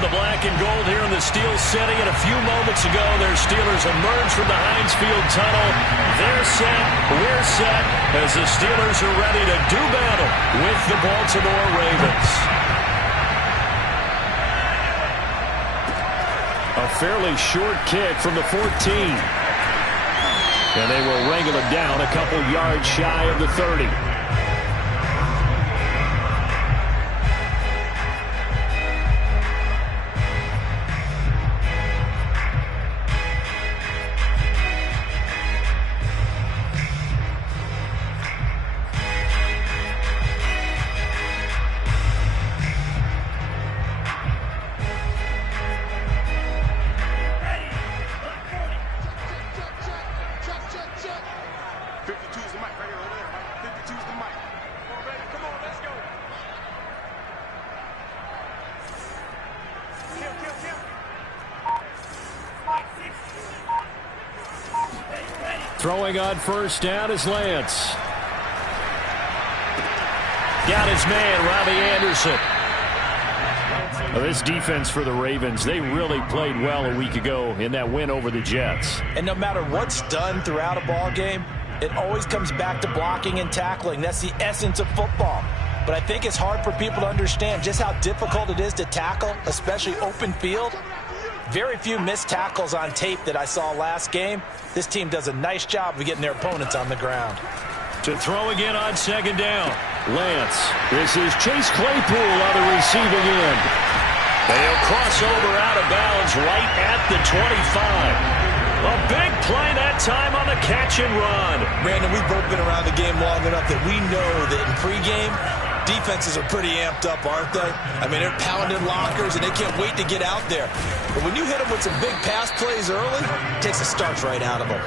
the black and gold here in the Steel City. And a few moments ago, their Steelers emerged from the Heinz Field tunnel. They're set, we're set, as the Steelers are ready to do battle with the Baltimore Ravens. A fairly short kick from the 14. And they will wrangle it down a couple yards shy of the 30. Throwing on first down is Lance. Got his man, Robbie Anderson. Well, this defense for the Ravens, they really played well a week ago in that win over the Jets. And no matter what's done throughout a ball game, it always comes back to blocking and tackling. That's the essence of football. But I think it's hard for people to understand just how difficult it is to tackle, especially open field. Very few missed tackles on tape that I saw last game. This team does a nice job of getting their opponents on the ground. To throw again on second down, Lance. This is Chase Claypool on the receiving end. They'll cross over out of bounds right at the 25. A big play that time on the catch and run. Brandon, we've both been around the game long enough that we know that in pregame, defenses are pretty amped up, aren't they? I mean, they're pounding lockers, and they can't wait to get out there. But when you hit them with some big pass plays early, it takes the starch right out of them.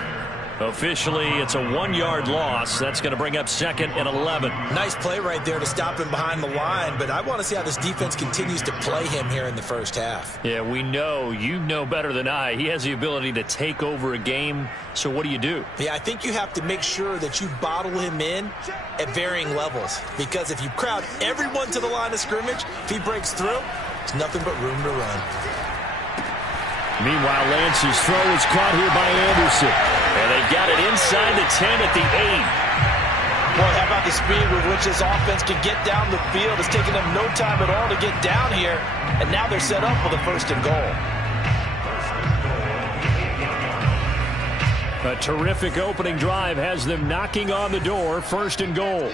Officially, it's a 1-yard loss. That's going to bring up second and 11. Nice play right there to stop him behind the line, but I want to see how this defense continues to play him here in the first half. Yeah, we know. You know better than I. He has the ability to take over a game, so what do you do? Yeah, I think you have to make sure that you bottle him in at varying levels, because if you crowd everyone to the line of scrimmage, if he breaks through, there's nothing but room to run. Meanwhile, Lance's throw is caught here by Anderson. And they got it inside the 10 at the 8. Boy, how about the speed with which this offense can get down the field? It's taken them no time at all to get down here. And now they're set up with a first and goal. A terrific opening drive has them knocking on the door, first and goal.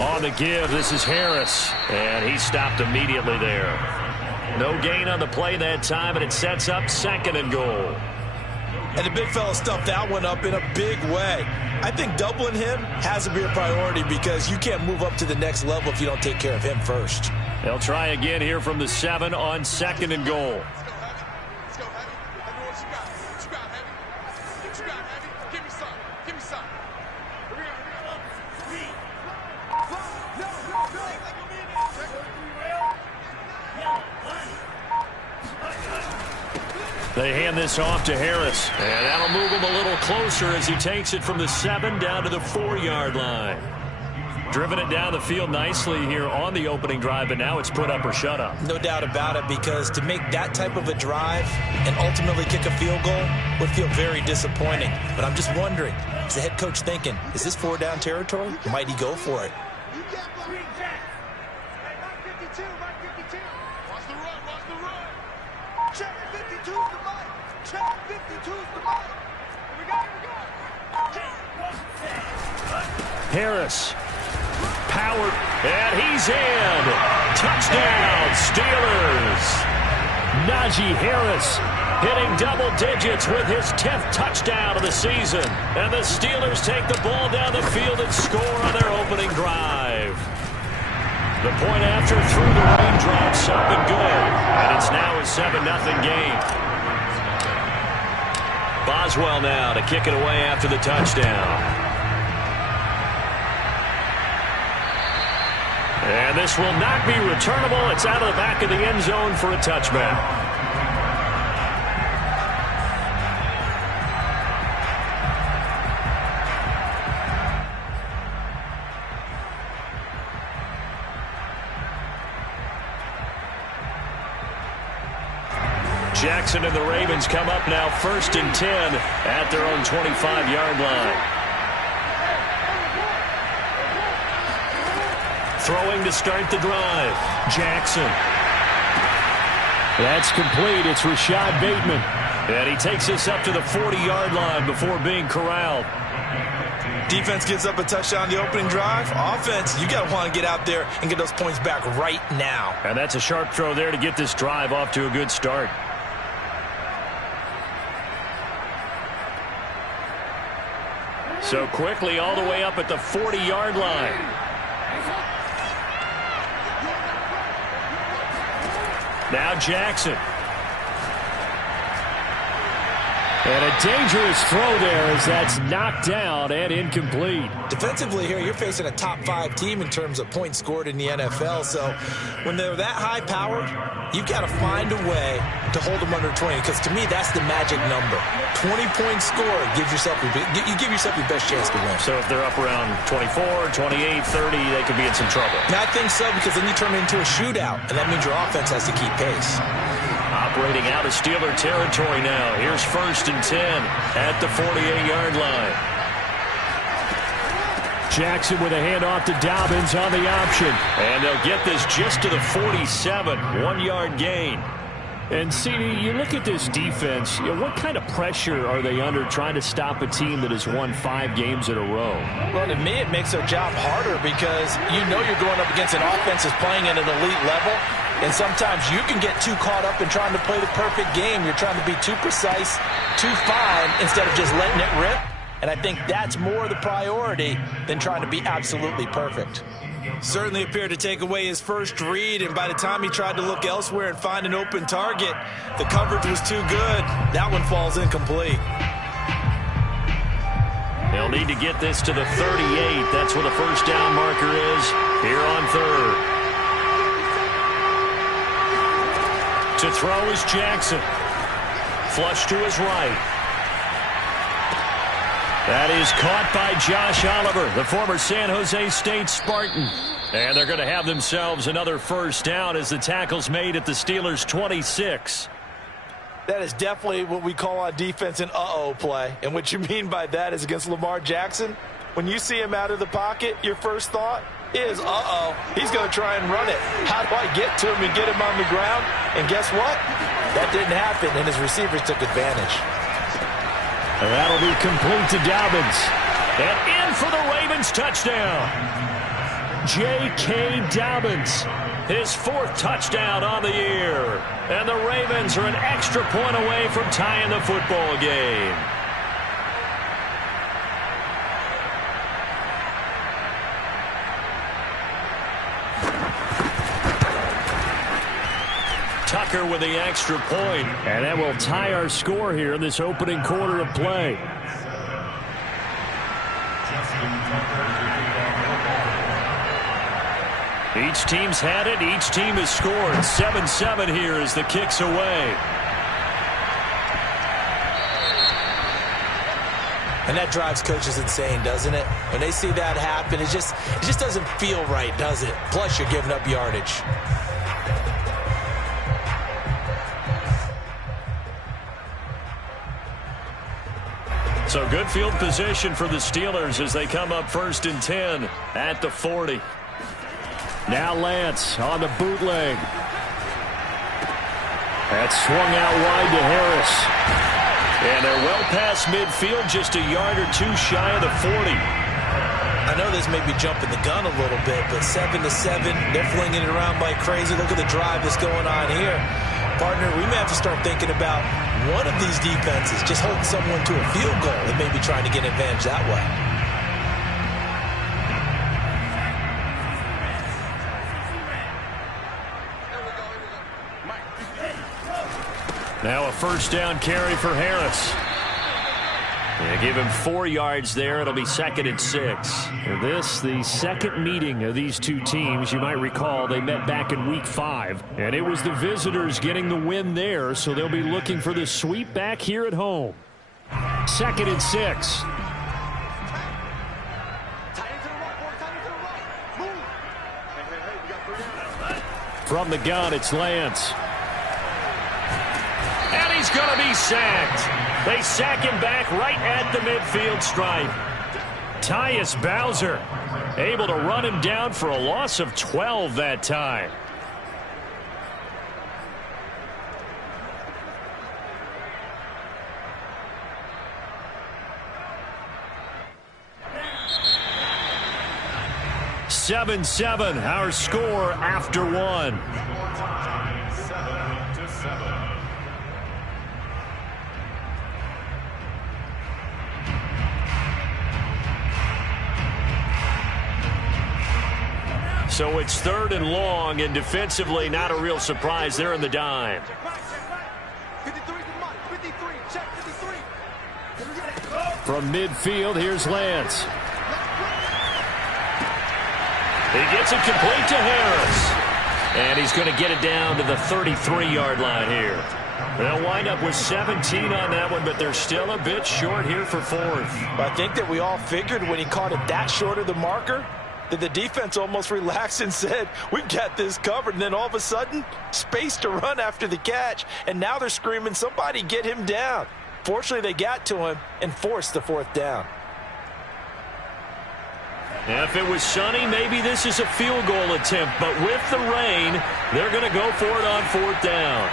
On the give, this is Harris, and he stopped immediately there. No gain on the play that time, and it sets up second and goal. And the big fella stuffed that one up in a big way. I think doubling him has to be a priority because you can't move up to the next level if you don't take care of him first. They'll try again here from the 7 on second and goal. They hand this off to Harris, and that'll move him a little closer as he takes it from the 7 down to the 4-yard line. Driven it down the field nicely here on the opening drive, but now it's put up or shut up. No doubt about it, because to make that type of a drive and ultimately kick a field goal would feel very disappointing. But I'm just wondering, is the head coach thinking, is this 4-down territory? Might he go for it? Harris, power, and he's in. Touchdown, Steelers. Najee Harris hitting double digits with his 10th touchdown of the season. And the Steelers take the ball down the field and score on their opening drive. The point after through the raindrops up and good. And it's now a 7-0 game. Boswell now to kick it away after the touchdown. And this will not be returnable. It's out of the back of the end zone for a touchback. Jackson and the Ravens come up now 1st and 10 at their own 25-yard line. Throwing to start the drive. Jackson. That's complete. It's Rashad Bateman. And he takes us up to the 40-yard line before being corralled. Defense gives up a touchdown the opening drive. Offense, you got to want to get out there and get those points back right now. And that's a sharp throw there to get this drive off to a good start. So quickly all the way up at the 40-yard line. Now Jackson. And a dangerous throw there as that's knocked down and incomplete. Defensively here, you're facing a top 5 team in terms of points scored in the NFL. So when they're that high-powered, you've got to find a way to hold them under 20. Because to me, that's the magic number. 20 points scored gives yourself you give yourself your best chance to win. So if they're up around 24, 28, 30, they could be in some trouble. Now, I think so, because then you turn it into a shootout, and that means your offense has to keep pace. Operating out of Steeler territory now. Here's 1st and 10 at the 48-yard line. Jackson with a handoff to Dobbins on the option. And they'll get this just to the 47, 1-yard gain. And, CD, you look at this defense, what kind of pressure are they under trying to stop a team that has won 5 games in a row? Well, to me, it makes their job harder because you know you're going up against an offense that's playing at an elite level. And sometimes you can get too caught up in trying to play the perfect game. You're trying to be too precise, too fine, instead of just letting it rip. And I think that's more the priority than trying to be absolutely perfect. Certainly appeared to take away his first read, and by the time he tried to look elsewhere and find an open target, the coverage was too good. That one falls incomplete. They'll need to get this to the 38. That's where the first down marker is here on 3rd. To throw is Jackson. Flush to his right. That is caught by Josh Oliver, the former San Jose State Spartan. And they're going to have themselves another first down as the tackle's made at the Steelers' 26. That is definitely what we call on defense an uh-oh play. And what you mean by that is against Lamar Jackson, when you see him out of the pocket, your first thought is, uh-oh, he's going to try and run it. How do I get to him and get him on the ground? And guess what? That didn't happen, and his receivers took advantage. And that'll be complete to Dobbins. And in for the Ravens touchdown. J.K. Dobbins, his 4th touchdown on the year. And the Ravens are an extra point away from tying the football game. Tucker with the extra point. And that will tie our score here in this opening quarter of play. Each team's had it. Each team has scored. 7-7 here as the kick's away. And that drives coaches insane, doesn't it? When they see that happen, it just doesn't feel right, does it? Plus, you're giving up yardage. So good field position for the Steelers as they come up 1st and 10 at the 40. Now Lance on the bootleg. That's swung out wide to Harris. And they're well past midfield, just a yard or 2 shy of the 40. I know this may be jumping the gun a little bit, but 7-7, they're flinging it around like crazy. Look at the drive that's going on here. Partner, we may have to start thinking about one of these defenses just holding someone to a field goal and maybe trying to get an advantage that way. Now a first down carry for Harris. They give him 4 yards there. It'll be 2nd and 6. This, the second meeting of these two teams. You might recall they met back in Week 5. And it was the visitors getting the win there, so they'll be looking for the sweep back here at home. 2nd and 6. From the gun, it's Lance. going to be sacked. They sack him back right at the midfield stripe. Tyus Bowser able to run him down for a loss of 12 that time. Seven, our score after one. So it's 3rd and long, and defensively not a real surprise. They're in the dime. From midfield, here's Lance. He gets it complete to Harris. And he's going to get it down to the 33-yard line here. They'll wind up with 17 on that one, but they're still a bit short here for 4th. I think that we all figured when he caught it that short of the marker that the defense almost relaxed and said, we've got this covered. And then all of a sudden, space to run after the catch. And now they're screaming, somebody get him down. Fortunately, they got to him and forced the 4th down. If it was sunny, maybe this is a field goal attempt. But with the rain, they're going to go for it on 4th down.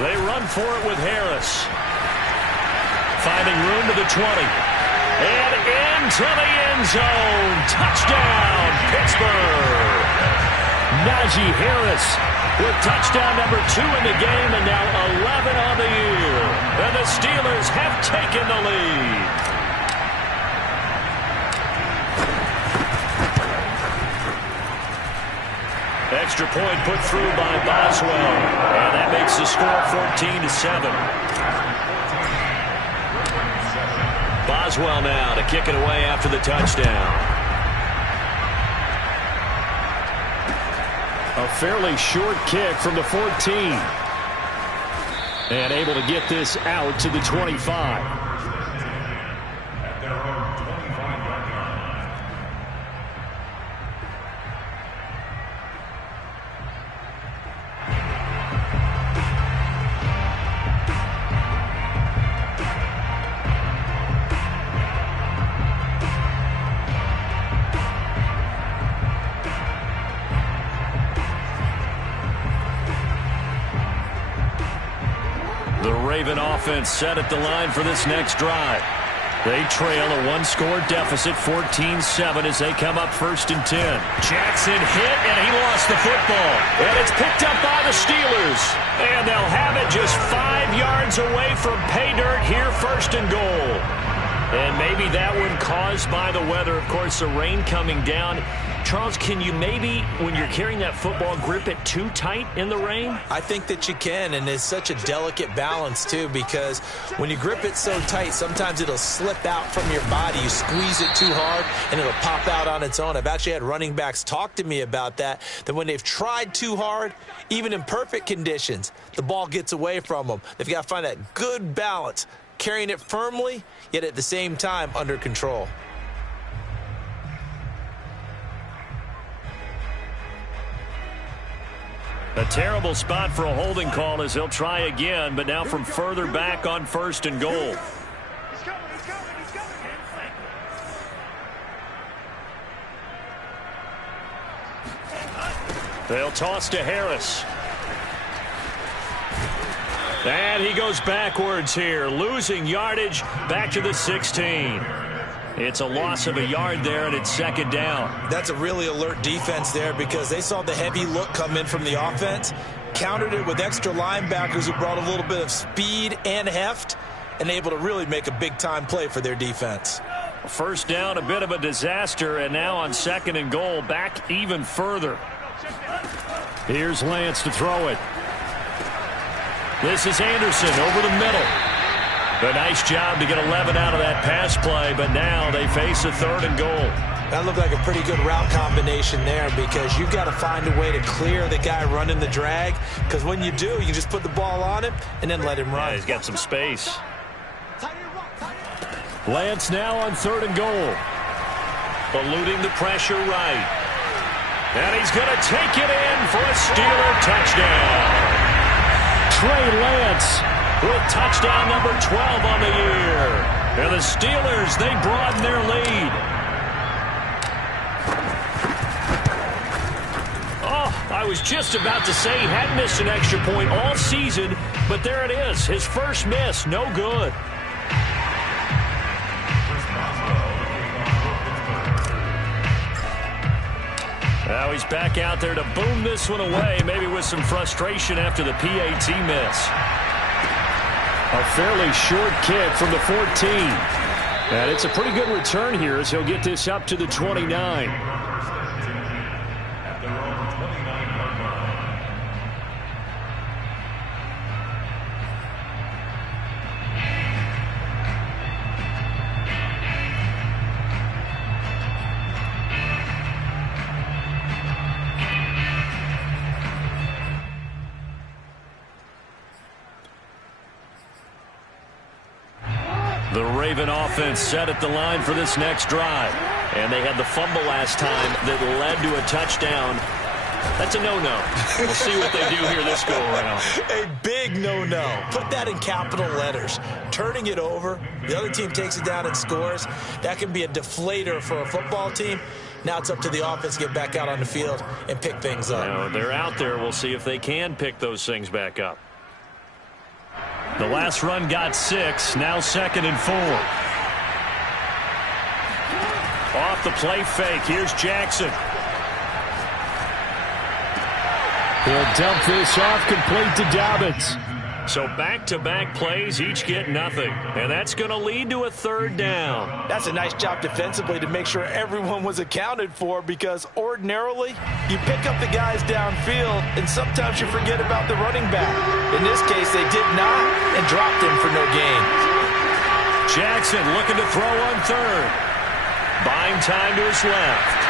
They run for it with Harris. Finding room to the 20. And into the end zone. Touchdown, Pittsburgh. Najee Harris with touchdown number 2 in the game, and now 11 on the year. And the Steelers have taken the lead. Extra point put through by Boswell, and that makes the score 14-7. Boswell now to kick it away after the touchdown. A fairly short kick from the 14. And able to get this out to the 25. Raven offense set at the line for this next drive. They trail a 1-score deficit, 14-7, as they come up 1st and 10. Jackson hit, and he lost the football. And it's picked up by the Steelers. And they'll have it just 5 yards away from pay dirt here, 1st and goal. And maybe that one caused by the weather. Of course, the rain coming down. Charles, can you maybe, when you're carrying that football, grip it too tight in the rain? I think that you can, and it's such a delicate balance, too, because when you grip it so tight, sometimes it'll slip out from your body. You squeeze it too hard, and it'll pop out on its own. I've actually had running backs talk to me about that when they've tried too hard, even in perfect conditions, the ball gets away from them. They've got to find that good balance, carrying it firmly, yet at the same time under control. A terrible spot for a holding call as he'll try again, but now from further back on 1st and goal. They'll toss to Harris. And he goes backwards here, losing yardage back to the 16. It's a loss of a yard there, and it's 2nd down. That's a really alert defense there because they saw the heavy look come in from the offense, countered it with extra linebackers who brought a little bit of speed and heft, and able to really make a big-time play for their defense. 1st down, a bit of a disaster, and now on 2nd and goal, back even further. Here's Lance to throw it. This is Anderson over the middle. A nice job to get 11 out of that pass play, but now they face a 3rd and goal. That looked like a pretty good route combination there because you've got to find a way to clear the guy running the drag, because when you do, you just put the ball on him and then let him run. Yeah, he's got some space. Lance now on 3rd and goal. eluding the pressure right. And he's going to take it in for a Steeler touchdown. Trey Lance with touchdown number 12 on the year. And the Steelers, they broaden their lead. Oh, I was just about to say he hadn't missed an extra point all season, but there it is. His first miss, no good. Now he's back out there to boom this one away, maybe with some frustration after the PAT miss. A fairly short kick from the 14. And it's a pretty good return here as he'll get this up to the 29. The Raven offense set at the line for this next drive. And they had the fumble last time that led to a touchdown. That's a no-no. We'll see what they do here this go-around. A big no-no. Put that in capital letters. Turning it over, the other team takes it down and scores. That can be a deflator for a football team. Now it's up to the offense to get back out on the field and pick things up. Now, they're out there. We'll see if they can pick those things back up. The last run got 6, now 2nd and 4. Off the play fake, here's Jackson. He'll dump this off, complete to Dobbins. So back-to-back plays, each get nothing. And that's going to lead to a 3rd down. That's a nice job defensively to make sure everyone was accounted for, because ordinarily you pick up the guys downfield and sometimes you forget about the running back. In this case, they did not and dropped him for no gain. Jackson looking to throw on 3rd. Buying time to his left.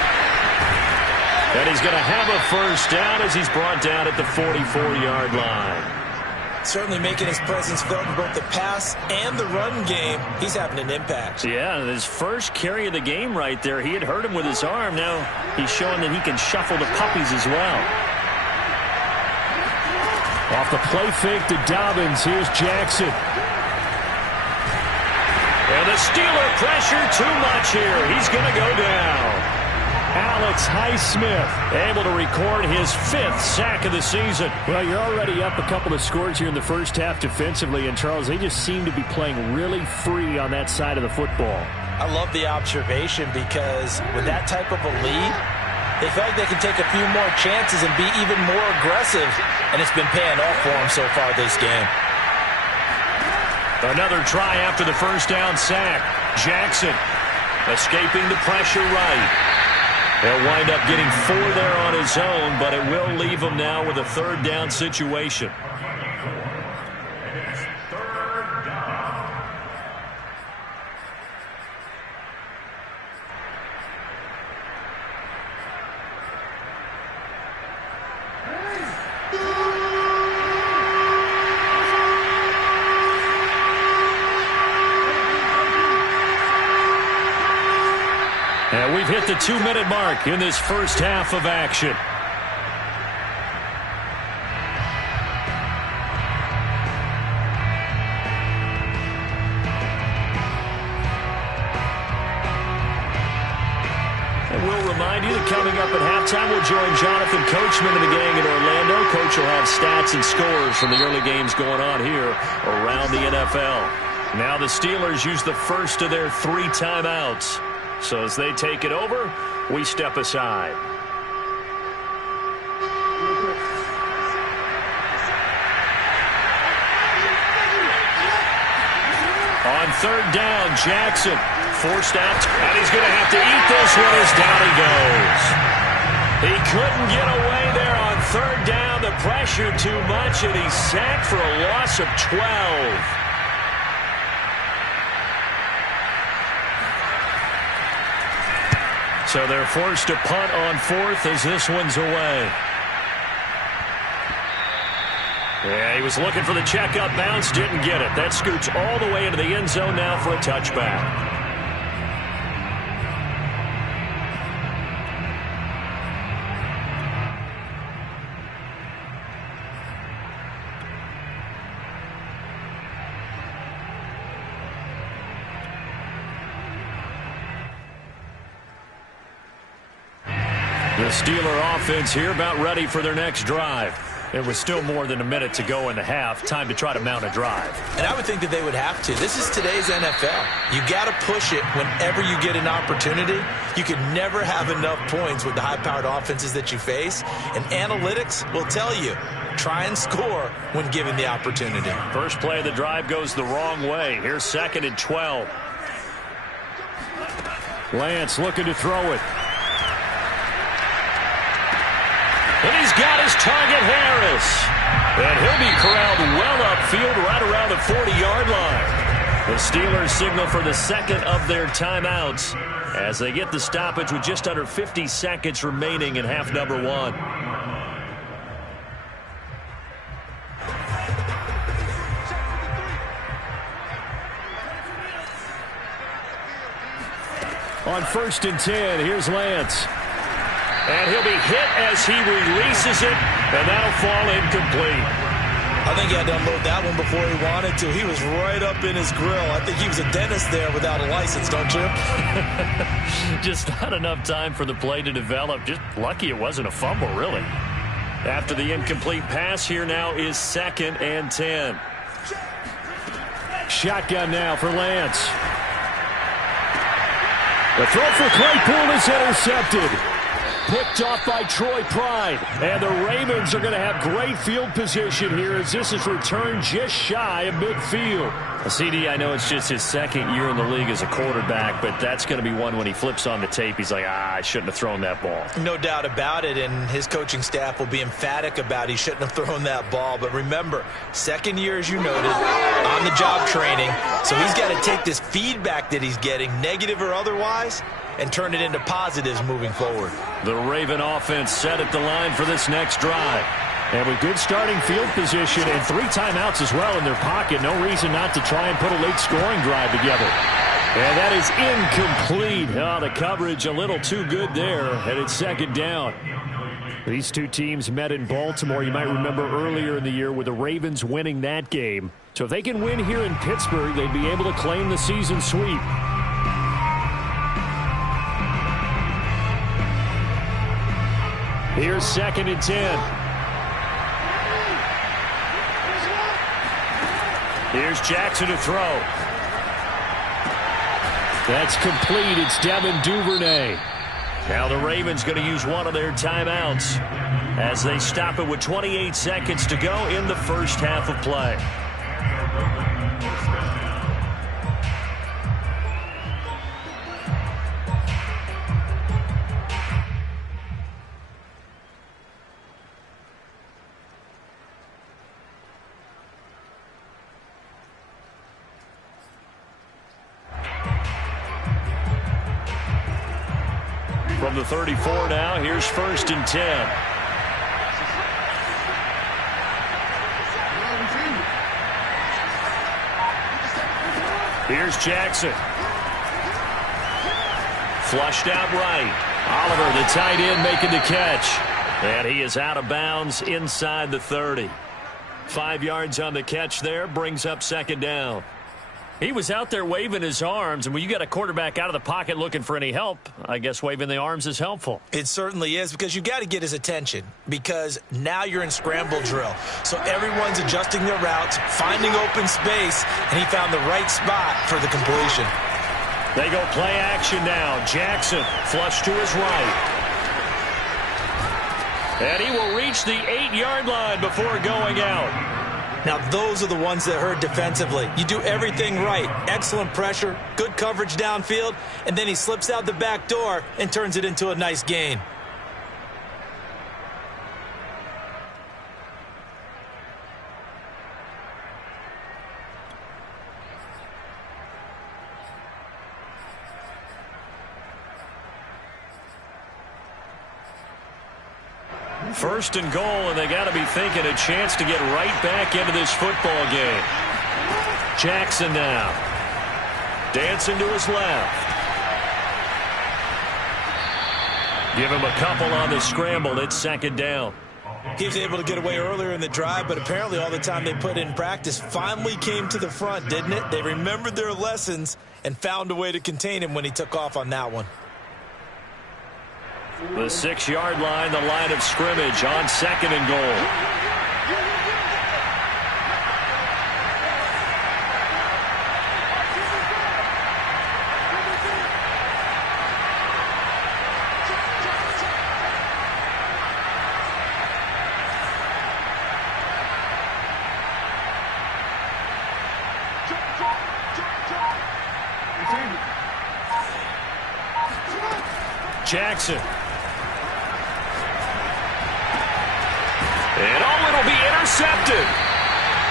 And he's going to have a 1st down as he's brought down at the 44-yard line. Certainly making his presence felt in both the pass and the run game. He's having an impact. Yeah, his first carry of the game right there. He had hurt him with his arm. Now he's showing that he can shuffle the puppies as well. Off the play fake to Dobbins. Here's Jackson. And the Steeler pressure too much here. He's going to go down. Alex Highsmith able to record his 5th sack of the season. Well, you're already up a couple of scores here in the first half defensively, and Charles, they just seem to be playing really free on that side of the football. I love the observation, because with that type of a lead, they feel like they can take a few more chances and be even more aggressive, and it's been paying off for them so far this game. Another try after the 1st down sack. Jackson escaping the pressure right. He'll wind up getting 4 there on his own, but it will leave him now with a 3rd down situation. And we've hit the 2-minute mark in this first half of action. And we'll remind you that coming up at halftime, we'll join Jonathan Coachman and the gang in Orlando. Coach will have stats and scores from the early games going on here around the NFL. Now the Steelers use the first of their 3 timeouts. So as they take it over, we step aside. On 3rd down, Jackson forced out, and he's going to have to eat this one as down he goes. He couldn't get away there on 3rd down. The pressure too much, and he's sacked for a loss of 12. So they're forced to punt on 4th as this one's away. Yeah, he was looking for the checkup bounce, didn't get it. That scoots all the way into the end zone now for a touchback. The Steeler offense here about ready for their next drive. It was still more than a minute to go in the half. Time to try to mount a drive. And I would think that they would have to. This is today's NFL. You got to push it whenever you get an opportunity. You can never have enough points with the high-powered offenses that you face. And analytics will tell you, try and score when given the opportunity. First play of the drive goes the wrong way. Here's 2nd and 12. Lance looking to throw it. And he's got his target, Harris. And he'll be corralled well upfield right around the 40-yard line. The Steelers signal for the second of their timeouts as they get the stoppage with just under 50 seconds remaining in half number 1. On 1st and 10, here's Lance. And he'll be hit as he releases it, and that'll fall incomplete. I think he had to unload that one before he wanted to. He was right up in his grill. I think he was a dentist there without a license, don't you? Just not enough time for the play to develop. Just lucky it wasn't a fumble, really. After the incomplete pass, here now is 2nd and 10. Shotgun now for Lance. The throw for Claypool is intercepted. Picked off by Troy Pride. And the Ravens are going to have great field position here as this is returned just shy of midfield. CD, I know it's just his 2nd year in the league as a quarterback, but that's going to be one when he flips on the tape. He's like, I shouldn't have thrown that ball. No doubt about it, and his coaching staff will be emphatic about he shouldn't have thrown that ball. But remember, 2nd year, as you noted, on-the-job training. So he's got to take this feedback that he's getting, negative or otherwise, and turn it into positives moving forward. The Raven offense set at the line for this next drive. And with good starting field position and 3 timeouts as well in their pocket, no reason not to try and put a late scoring drive together. And that is incomplete. Oh, the coverage a little too good there, and it's 2nd down. These two teams met in Baltimore. You might remember earlier in the year with the Ravens winning that game. So if they can win here in Pittsburgh, they'd be able to claim the season sweep. Here's 2nd and 10. Here's Jackson to throw. That's complete. It's Devin Duvernay. Now the Ravens going to use one of their timeouts as they stop it with 28 seconds to go in the first half of play. From the 34 now, here's 1st and 10. Here's Jackson. Flushed out right. Oliver, the tight end, making the catch. And he is out of bounds inside the 30. 5 yards on the catch there, brings up 2nd down. He was out there waving his arms, and when you got a quarterback out of the pocket looking for any help, I guess waving the arms is helpful. It certainly is, because you got to get his attention, because now you're in scramble drill. So everyone's adjusting their routes, finding open space, and he found the right spot for the completion. They go play action now. Jackson flush to his right. And he will reach the 8-yard line before going out. Now, those are the ones that hurt defensively. You do everything right. Excellent pressure, good coverage downfield, and then he slips out the back door and turns it into a nice gain. First and goal, and they got to be thinking a chance to get right back into this football game. Jackson now. Dancing to his left. Give him a couple on the scramble. It's 2nd down. He was able to get away earlier in the drive, but apparently all the time they put in practice finally came to the front, didn't it? They remembered their lessons and found a way to contain him when he took off on that one. The 6-yard line, the line of scrimmage on 2nd and goal. Jackson. And it'll be intercepted.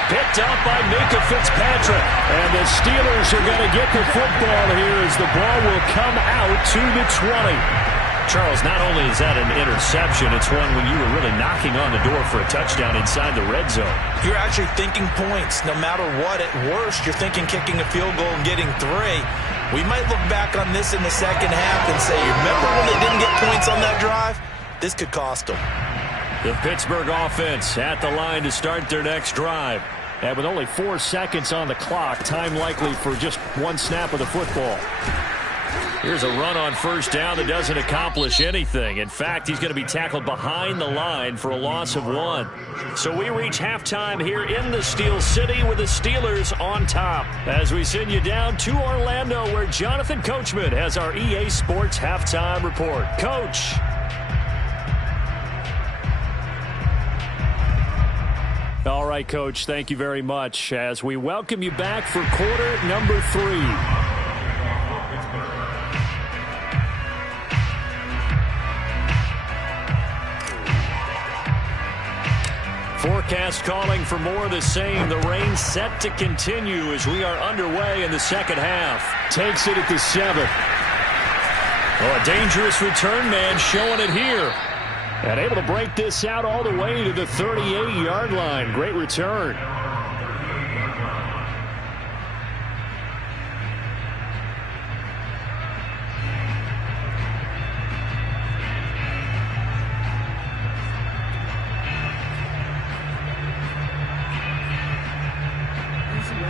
Picked up by Minkah Fitzpatrick. And the Steelers are going to get the football here as the ball will come out to the 20. Charles, not only is that an interception, it's one when you were really knocking on the door for a touchdown inside the red zone. You're actually thinking points. No matter what, at worst, you're thinking kicking a field goal and getting 3. We might look back on this in the second half and say, remember when they didn't get points on that drive? This could cost them. The Pittsburgh offense at the line to start their next drive. And with only 4 seconds on the clock, time likely for just one snap of the football. Here's a run on first down that doesn't accomplish anything. In fact, he's going to be tackled behind the line for a loss of 1. So we reach halftime here in the Steel City with the Steelers on top. As we send you down to Orlando, where Jonathan Coachman has our EA Sports halftime report. Coach. All right, Coach, thank you very much as we welcome you back for quarter number 3. Forecast calling for more of the same. The rain set to continue as we are underway in the second half. Takes it at the 7. Oh, a dangerous return man showing it here. And able to break this out all the way to the 38-yard line. Great return.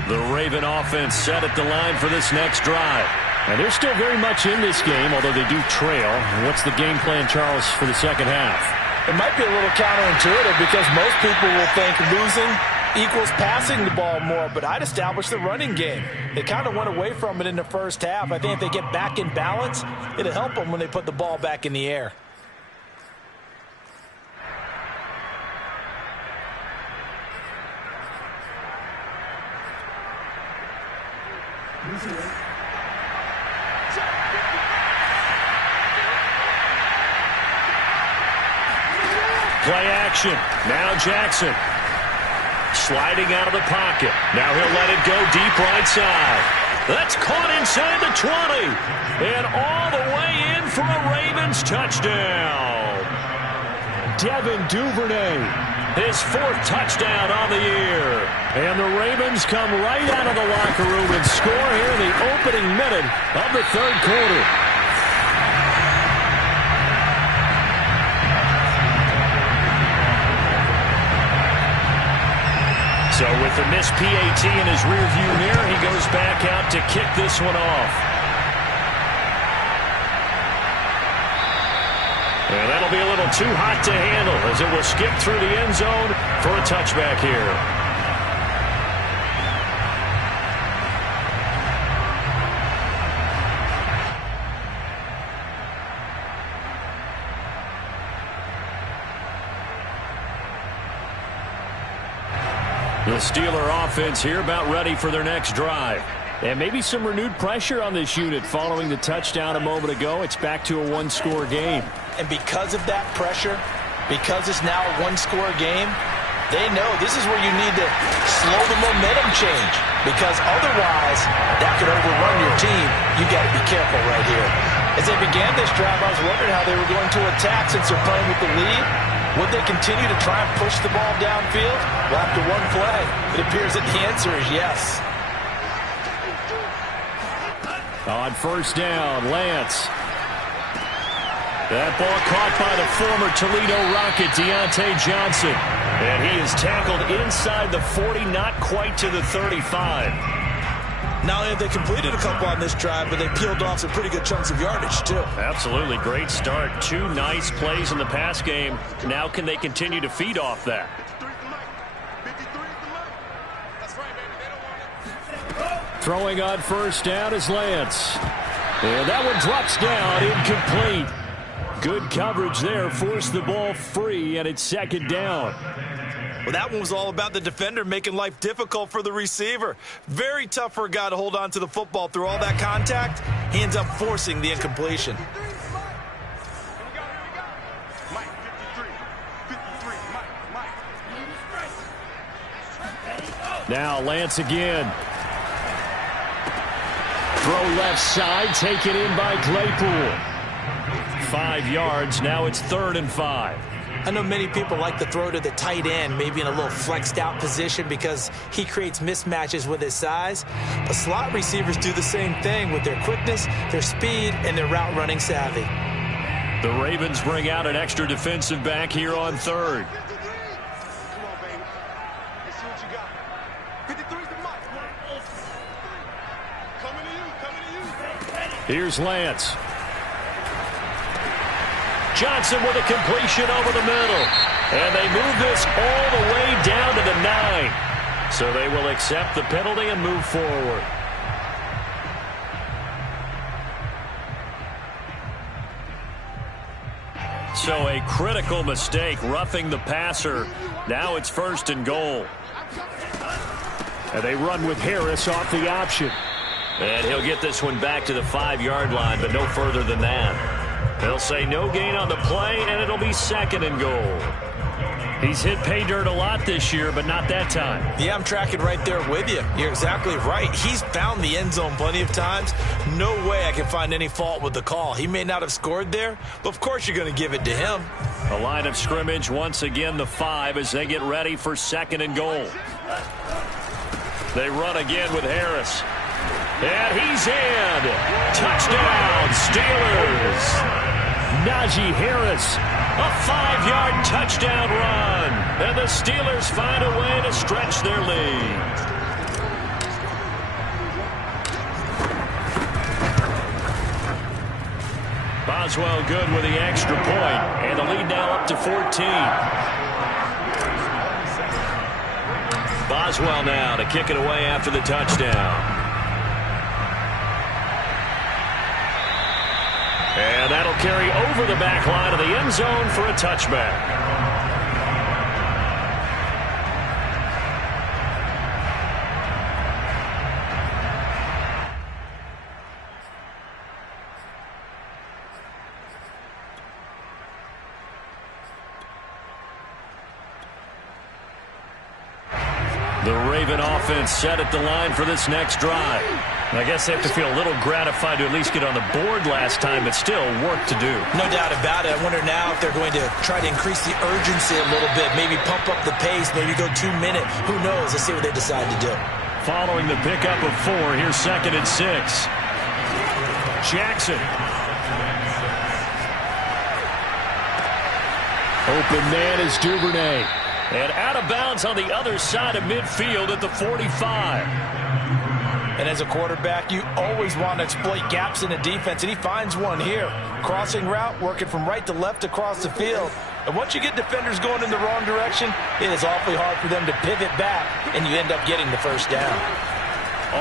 The Raven offense set at the line for this next drive. And they're still very much in this game, although they do trail. What's the game plan, Charles, for the second half? It might be a little counterintuitive because most people will think losing equals passing the ball more, but I'd establish the running game. They kind of went away from it in the first half. I think if they get back in balance, it'll help them when they put the ball back in the air. Play action. Now Jackson. Sliding out of the pocket. Now he'll let it go deep right side. That's caught inside the 20. And all the way in for a Ravens touchdown. Devin Duvernay. His 4th touchdown on the year. And the Ravens come right out of the locker room and score here in the opening minute of the 3rd quarter. So with the missed PAT in his rearview mirror, he goes back out to kick this one off. And that'll be a little too hot to handle as it will skip through the end zone for a touchback here. The Steeler offense here about ready for their next drive. And maybe some renewed pressure on this unit following the touchdown a moment ago. It's back to a 1-score game. And because of that pressure, because it's now a 1-score game, they know this is where you need to slow the momentum change. Because otherwise, that could overrun your team. You got to be careful right here. As they began this drive, I was wondering how they were going to attack since they're playing with the lead. Would they continue to try and push the ball downfield? Well, after one play, it appears that the answer is yes. On first down, Lance. That ball caught by the former Toledo Rocket, Deontay Johnson. And he is tackled inside the 40, not quite to the 35. Not only have they completed a couple on this drive, but they peeled off some pretty good chunks of yardage, too. Absolutely. Great start. 2 nice plays in the pass game. Now can they continue to feed off that? Throwing on first down is Lance. And that one drops down, incomplete. Good coverage there, forced the ball free, and it's second down. Well, that one was all about the defender making life difficult for the receiver. Very tough for a guy to hold on to the football through all that contact. He ends up forcing the incompletion. Now Lance again. Throw left side, taken in by Claypool. 5 yards, now it's 3rd and 5. I know many people like to throw to the tight end, maybe in a little flexed out position because he creates mismatches with his size. But slot receivers do the same thing with their quickness, their speed, and their route running savvy. The Ravens bring out an extra defensive back here on 3rd. Here's Lance. Johnson with a completion over the middle. And they move this all the way down to the 9. So they will accept the penalty and move forward. So a critical mistake, roughing the passer. Now it's 1st and goal. And they run with Harris off the option. And he'll get this one back to the 5-yard line, but no further than that. They'll say no gain on the play, and it'll be 2nd and goal. He's hit pay dirt a lot this year, but not that time. Yeah, I'm tracking right there with you. You're exactly right. He's found the end zone plenty of times. No way I can find any fault with the call. He may not have scored there, but of course you're going to give it to him. The line of scrimmage, once again, the 5 as they get ready for 2nd and goal. They run again with Harris. And he's in. Touchdown, Steelers. Najee Harris, a 5-yard touchdown run. And the Steelers find a way to stretch their lead. Boswell good with the extra point. And the lead now up to 14. Boswell now to kick it away after the touchdown. And that'll carry over the back line of the end zone for a touchback. The Raven offense set at the line for this next drive. I guess they have to feel a little gratified to at least get on the board last time, but still work to do. No doubt about it. I wonder now if they're going to try to increase the urgency a little bit, maybe pump up the pace, maybe go 2-minute. Who knows? Let's see what they decide to do. Following the pickup of 4, here's 2nd and 6. Jackson. Open man is Duvernay. And out of bounds on the other side of midfield at the 45. And as a quarterback, you always want to exploit gaps in the defense, and he finds one here. Crossing route, working from right to left across the field. And once you get defenders going in the wrong direction, it is awfully hard for them to pivot back, and you end up getting the first down.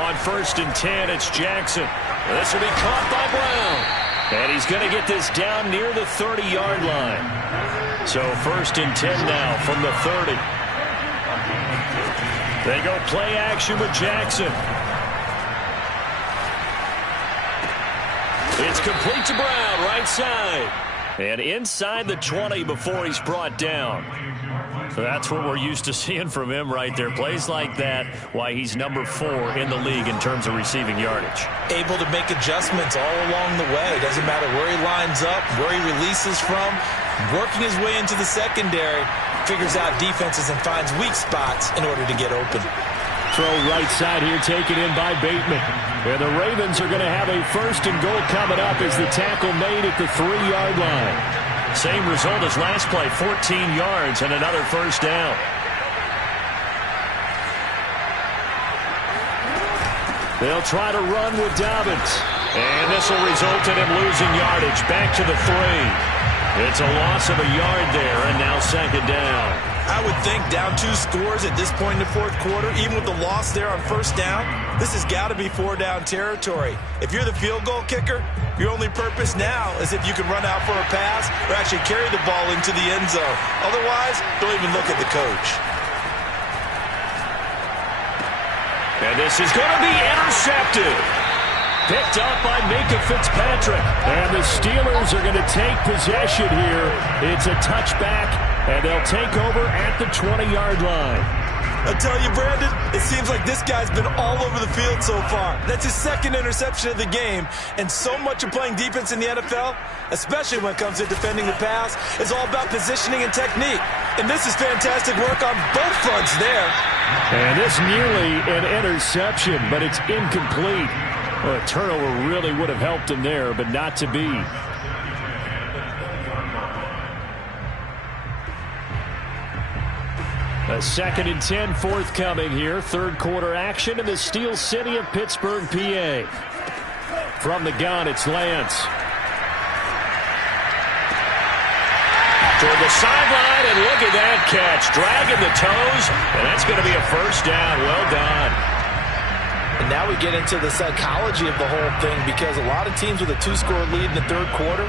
On 1st and 10, it's Jackson. This will be caught by Brown. And he's going to get this down near the 30-yard line. So 1st and 10 now from the 30. They go play action with Jackson. It's complete to Brown, right side. And inside the 20 before he's brought down. So that's what we're used to seeing from him right there. Plays like that, why he's number 4 in the league in terms of receiving yardage. Able to make adjustments all along the way. Doesn't matter where he lines up, where he releases from. Working his way into the secondary, figures out defenses and finds weak spots in order to get open. Throw right side here taken in by Bateman. And the Ravens are going to have a 1st and goal coming up as the tackle made at the 3-yard line. Same result as last play, 14 yards and another 1st down. They'll try to run with Dobbins. And this will result in him losing yardage. Back to the 3. It's a loss of a yard there, and now second down. I would think down 2 scores at this point in the fourth quarter, even with the loss there on first down, this has got to be 4-down territory. If you're the field goal kicker, your only purpose now is if you can run out for a pass or actually carry the ball into the end zone. Otherwise, don't even look at the coach. And this is going to be intercepted. Picked up by Minkah Fitzpatrick. And the Steelers are going to take possession here. It's a touchback, and they'll take over at the 20-yard line. I tell you, Brandon, it seems like this guy's been all over the field so far. That's his second interception of the game. And so much of playing defense in the NFL, especially when it comes to defending the pass, is all about positioning and technique. And this is fantastic work on both fronts there. And this nearly an interception, but it's incomplete. Well, a turnover really would have helped him there, but not to be. A 2nd and 10 forthcoming here. Third quarter action in the Steel City of Pittsburgh, PA. From the gun, it's Lance. Toward the sideline, and look at that catch. Dragging the toes, and that's going to be a first down. Well done. And now we get into the psychology of the whole thing, because a lot of teams with a 2-score lead in the third quarter,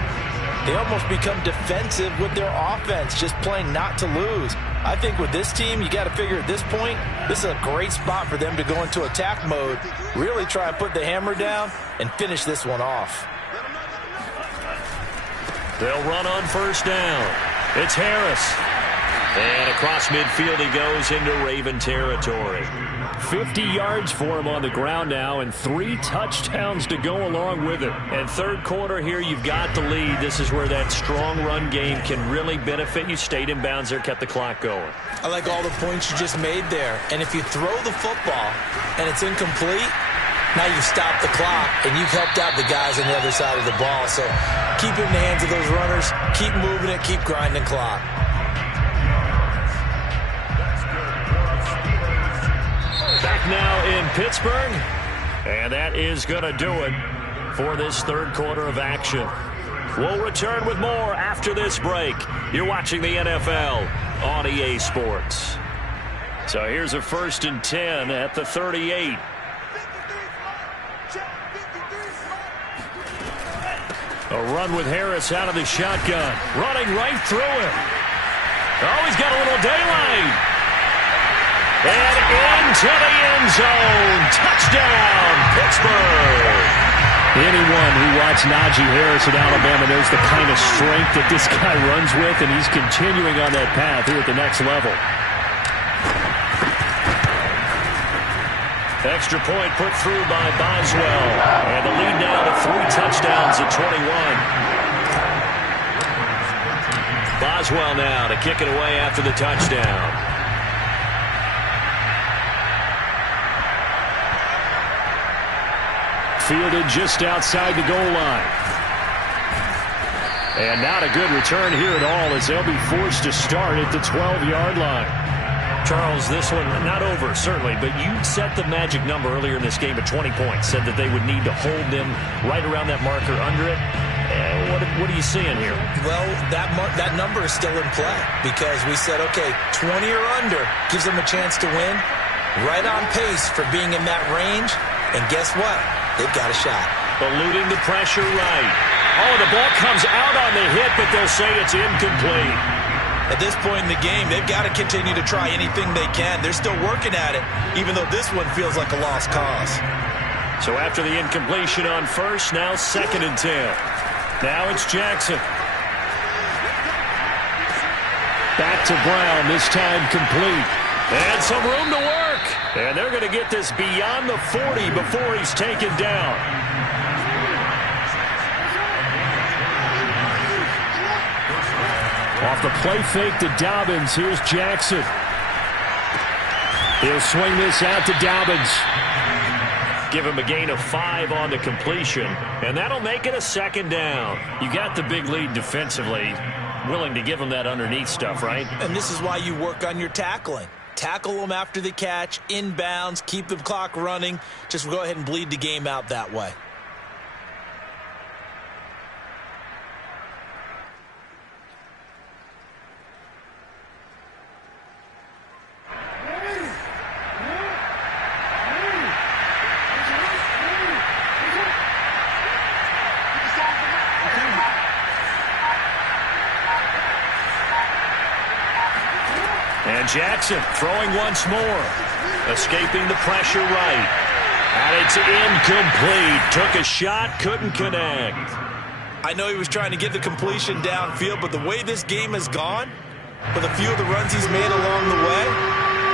they almost become defensive with their offense, just playing not to lose. I think with this team, you got to figure at this point, this is a great spot for them to go into attack mode, really try and put the hammer down and finish this one off. They'll run on first down. It's Harris. And across midfield he goes into Raven territory. 50 yards for him on the ground now, and 3 touchdowns to go along with it. And third quarter here, you've got the lead. This is where that strong run game can really benefit you. Stayed in bounds there, kept the clock going. I like all the points you just made there. And if you throw the football and it's incomplete, now you stop the clock and you've helped out the guys on the other side of the ball. So keep it in the hands of those runners, keep moving it, keep grinding clock. Back now in Pittsburgh, and that is going to do it for this third quarter of action. We'll return with more after this break. You're watching the NFL on EA Sports. So here's a 1st and 10 at the 38. A run with Harris out of the shotgun. Running right through him. Oh, he's got a little daylight. And into the end zone. Touchdown, Pittsburgh. Anyone who watched Najee Harris at Alabama knows the kind of strength that this guy runs with, and he's continuing on that path here at the next level. Extra point put through by Boswell. And the lead now to 3 touchdowns at 21. Boswell now to kick it away after the touchdown. Fielded just outside the goal line. And not a good return here at all, as they'll be forced to start at the 12-yard line. Charles, this one not over, certainly, but you set the magic number earlier in this game at 20 points. Said that they would need to hold them right around that marker under it. What are you seeing here? Well, that number is still in play, because we said, okay, 20 or under gives them a chance to win. Right on pace for being in that range. And guess what? They've got a shot. Eluding the pressure right. Oh, the ball comes out on the hit, but they'll say it's incomplete. At this point in the game, they've got to continue to try anything they can. They're still working at it, even though this one feels like a lost cause. So after the incompletion on first, now 2nd and 10. Now it's Jackson. Back to Brown, this time complete. And some room to work. And they're going to get this beyond the 40 before he's taken down. Off the play fake to Dobbins. Here's Jackson. He'll swing this out to Dobbins. Give him a gain of 5 on the completion. And that'll make it a 2nd down. You got the big lead defensively. Willing to give him that underneath stuff, right? And this is why you work on your tackling. tackle them after the catch, inbounds, keep the clock running. Just go ahead and bleed the game out that way. And Jackson throwing once more. Escaping the pressure right. And it's incomplete. Took a shot, couldn't connect. I know he was trying to get the completion downfield, but the way this game has gone, with a few of the runs he's made along the way,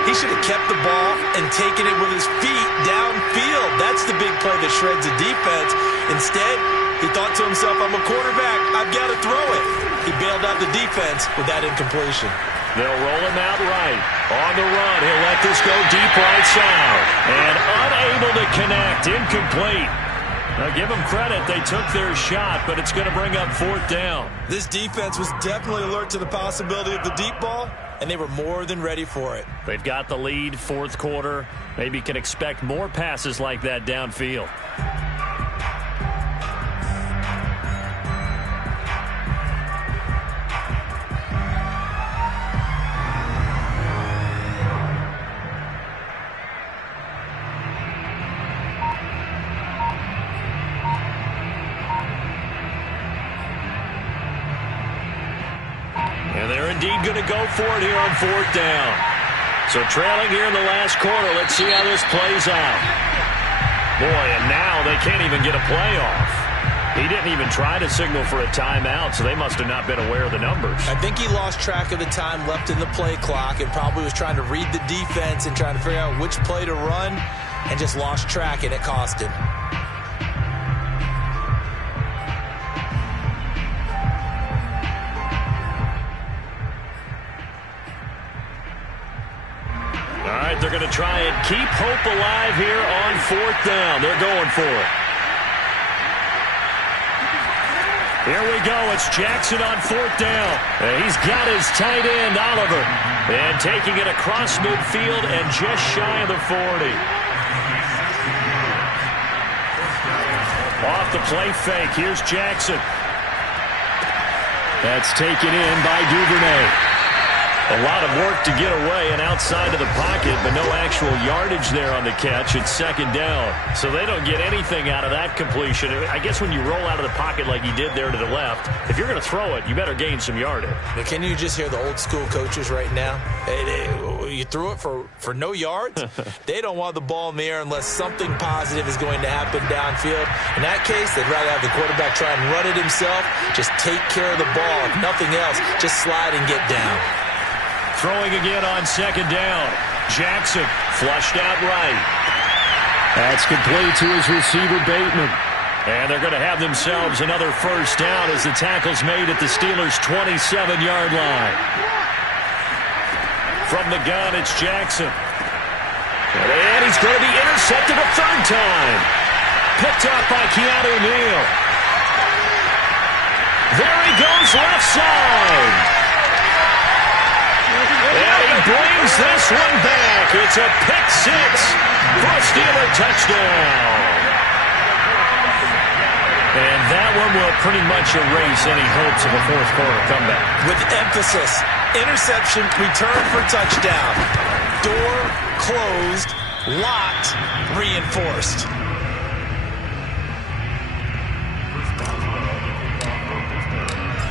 he should have kept the ball and taken it with his feet downfield. That's the big play that shreds the defense. Instead, he thought to himself, I'm a quarterback, I've got to throw it. He bailed out the defense with that incompletion. They'll roll him out right. On the run, he'll let this go deep right side. And unable to connect, incomplete. Now give them credit, they took their shot, but it's going to bring up fourth down. This defense was definitely alert to the possibility of the deep ball, and they were more than ready for it. They've got the lead, fourth quarter. Maybe can expect more passes like that downfield. And they're indeed going to go for it here on fourth down. So trailing here in the last quarter, let's see how this plays out. Boy, and now they can't even get a play off. He didn't even try to signal for a timeout, so they must have not been aware of the numbers. I think he lost track of the time left in the play clock and probably was trying to read the defense and trying to figure out which play to run and just lost track, and it cost him. All right, they're going to try and keep hope alive here on fourth down. They're going for it. Here we go. It's Jackson on fourth down. And he's got his tight end, Oliver. And taking it across midfield and just shy of the 40. Off the play fake. Here's Jackson. That's taken in by Duvernay. A lot of work to get away and outside of the pocket, but no actual yardage there on the catch. It's second down. So they don't get anything out of that completion. I guess when you roll out of the pocket like he did there to the left, if you're going to throw it, you better gain some yardage. Now, can you just hear the old school coaches right now? You threw it for no yards? They don't want the ball in the air unless something positive is going to happen downfield. In that case, they'd rather have the quarterback try and run it himself. Just take care of the ball. If nothing else, just slide and get down. Throwing again on second down. Jackson flushed out right. That's complete to his receiver, Bateman. And they're going to have themselves another first down as the tackle's made at the Steelers' 27-yard line. From the gun, it's Jackson. And he's going to be intercepted a third time. Picked up by Keanu Neal. There he goes left side. And he brings this one back. It's a pick six for a Steeler touchdown. And that one will pretty much erase any hopes of a fourth quarter comeback. With emphasis, interception, return for touchdown. Door closed, locked, reinforced.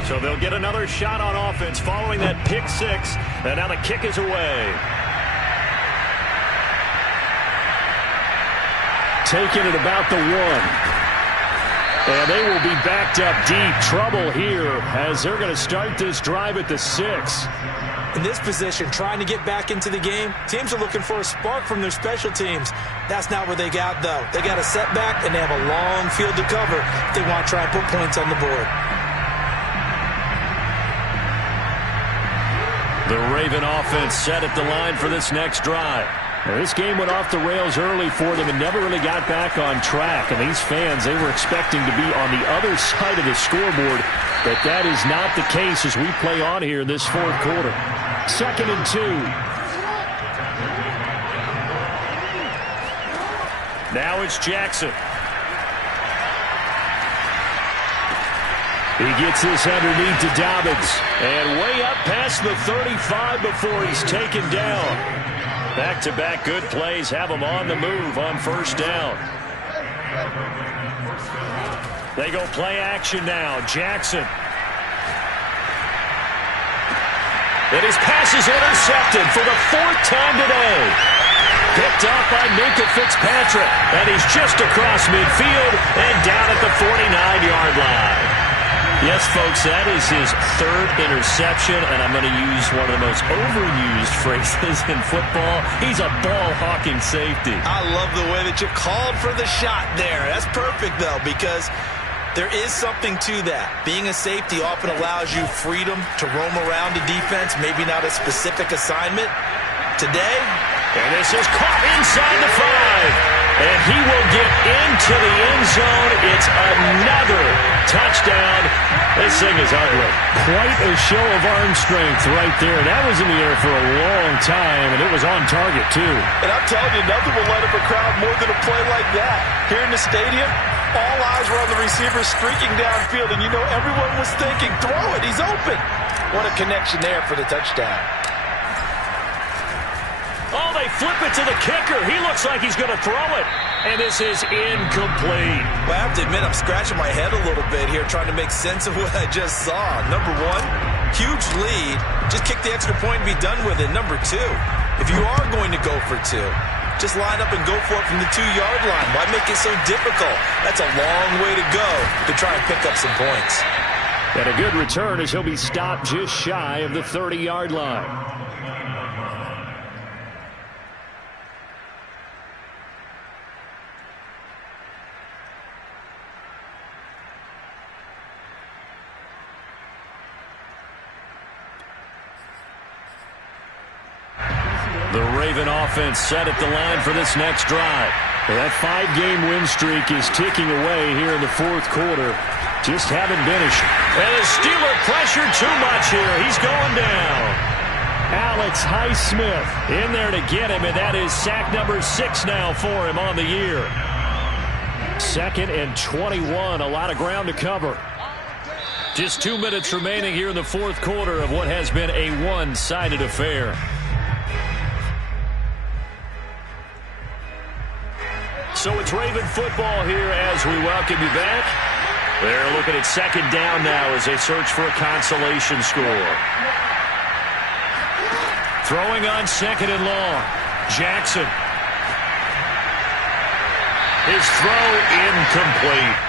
So they'll get another shot on offense following that pick six. And now the kick is away. Taking it about the 1. And they will be backed up deep. Trouble here as they're going to start this drive at the 6. In this position, trying to get back into the game, teams are looking for a spark from their special teams. That's not what they got, though. They got a setback, and they have a long field to cover if they want to try and put points on the board. The Raven offense set at the line for this next drive. Now, this game went off the rails early for them and never really got back on track. And these fans, they were expecting to be on the other side of the scoreboard. But that is not the case as we play on here in this fourth quarter. 2nd and 2. Now it's Jackson. He gets this underneath to Dobbins. And way up past the 35 before he's taken down. Back-to-back good plays have him on the move on first down. They go play action now. Jackson. And his pass is intercepted for the 4th time today. Picked off by Minkah Fitzpatrick. And he's just across midfield and down at the 49-yard line. Yes, folks, that is his 3rd interception, and I'm going to use one of the most overused phrases in football. He's a ball-hawking safety. I love the way that you called for the shot there. That's perfect, though, because there is something to that. Being a safety often allows you freedom to roam around the defense, maybe not a specific assignment. Today, and this is caught inside the 5. And he will get into the end zone. It's another touchdown. This thing is ugly. Quite a show of arm strength right there. That was in the air for a long time, and it was on target, too. And I'm telling you, nothing will light up a crowd more than a play like that. Here in the stadium, all eyes were on the receiver streaking downfield, and you know everyone was thinking, throw it, he's open. What a connection there for the touchdown. Oh, they flip it to the kicker. He looks like he's going to throw it. And this is incomplete. Well, I have to admit, I'm scratching my head a little bit here trying to make sense of what I just saw. Number 1, huge lead. Just kick the extra point and be done with it. Number 2, if you are going to go for 2, just line up and go for it from the 2-yard line. Why make it so difficult? That's a long way to go to try and pick up some points. And a good return as he'll be stopped just shy of the 30-yard line. The Raven offense set at the line for this next drive. Well, that 5-game win streak is ticking away here in the 4th quarter. Just haven't finished. And the Steeler pressured too much here. He's going down. Alex Highsmith in there to get him, and that is sack number 6 now for him on the year. 2nd and 21. A lot of ground to cover. Just 2 minutes remaining here in the 4th quarter of what has been a one-sided affair. So it's Raven football here as we welcome you back. They're looking at 2nd down now as they search for a consolation score. Throwing on 2nd and long. Jackson. His throw incomplete.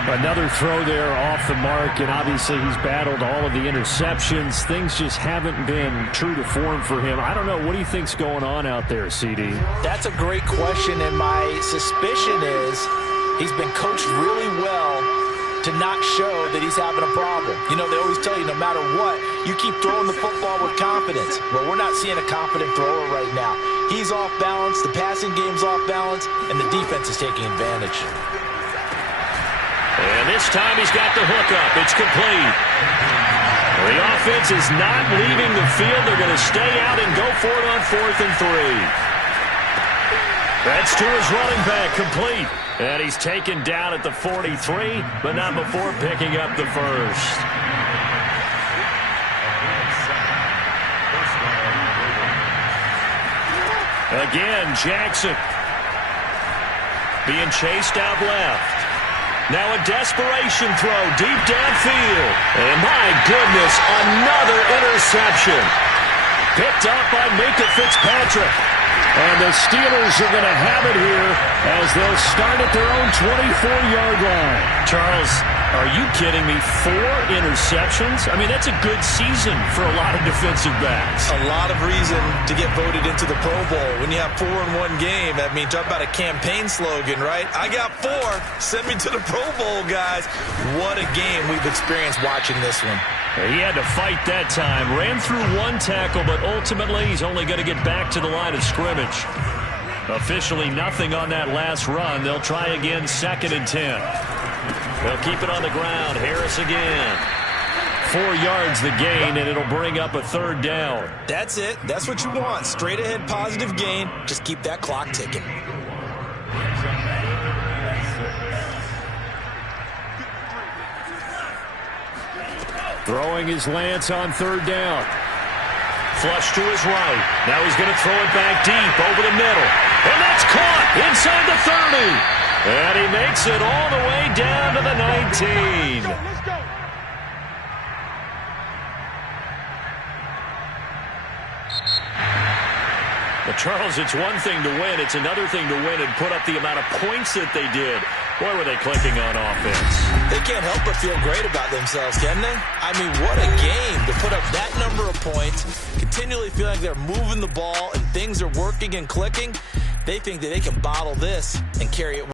Another throw there off the mark, and obviously he's battled all of the interceptions. Things just haven't been true to form for him. I don't know. What do you think's going on out there, CD? That's a great question, and my suspicion is he's been coached really well to not show that he's having a problem. You know, they always tell you no matter what, you keep throwing the football with confidence. Well, we're not seeing a confident thrower right now. He's off balance, the passing game's off balance, and the defense is taking advantage. And this time he's got the hook up. It's complete. The offense is not leaving the field. They're going to stay out and go for it on 4th and 3. That's to his running back, complete. And he's taken down at the 43, but not before picking up the first. Again, Jackson being chased out left. Now a desperation throw deep downfield. And my goodness, another interception. Picked up by Minkah Fitzpatrick. And the Steelers are going to have it here as they'll start at their own 24-yard line. Charles, are you kidding me? 4 interceptions? I mean, that's a good season for a lot of defensive backs. A lot of reason to get voted into the Pro Bowl. When you have 4 in one game, I mean, talk about a campaign slogan, right? I got 4. Send me to the Pro Bowl, guys. What a game we've experienced watching this one. He had to fight that time. Ran through 1 tackle, but ultimately he's only going to get back to the line of scrimmage. Officially nothing on that last run. They'll try again 2nd and 10. They'll keep it on the ground. Harris again. 4 yards the gain, and it'll bring up a 3rd down. That's it. That's what you want. Straight ahead positive gain. Just keep that clock ticking. Throwing his Lance on third down. Flush to his right. Now he's going to throw it back deep over the middle. And that's caught inside the 30. And he makes it all the way down to the 19. Let's go. But Charles, it's one thing to win. It's another thing to win and put up the amount of points that they did. Boy, were they clicking on offense. They can't help but feel great about themselves, can they? I mean, what a game to put up that number of points, continually feel like they're moving the ball and things are working and clicking. They think that they can bottle this and carry it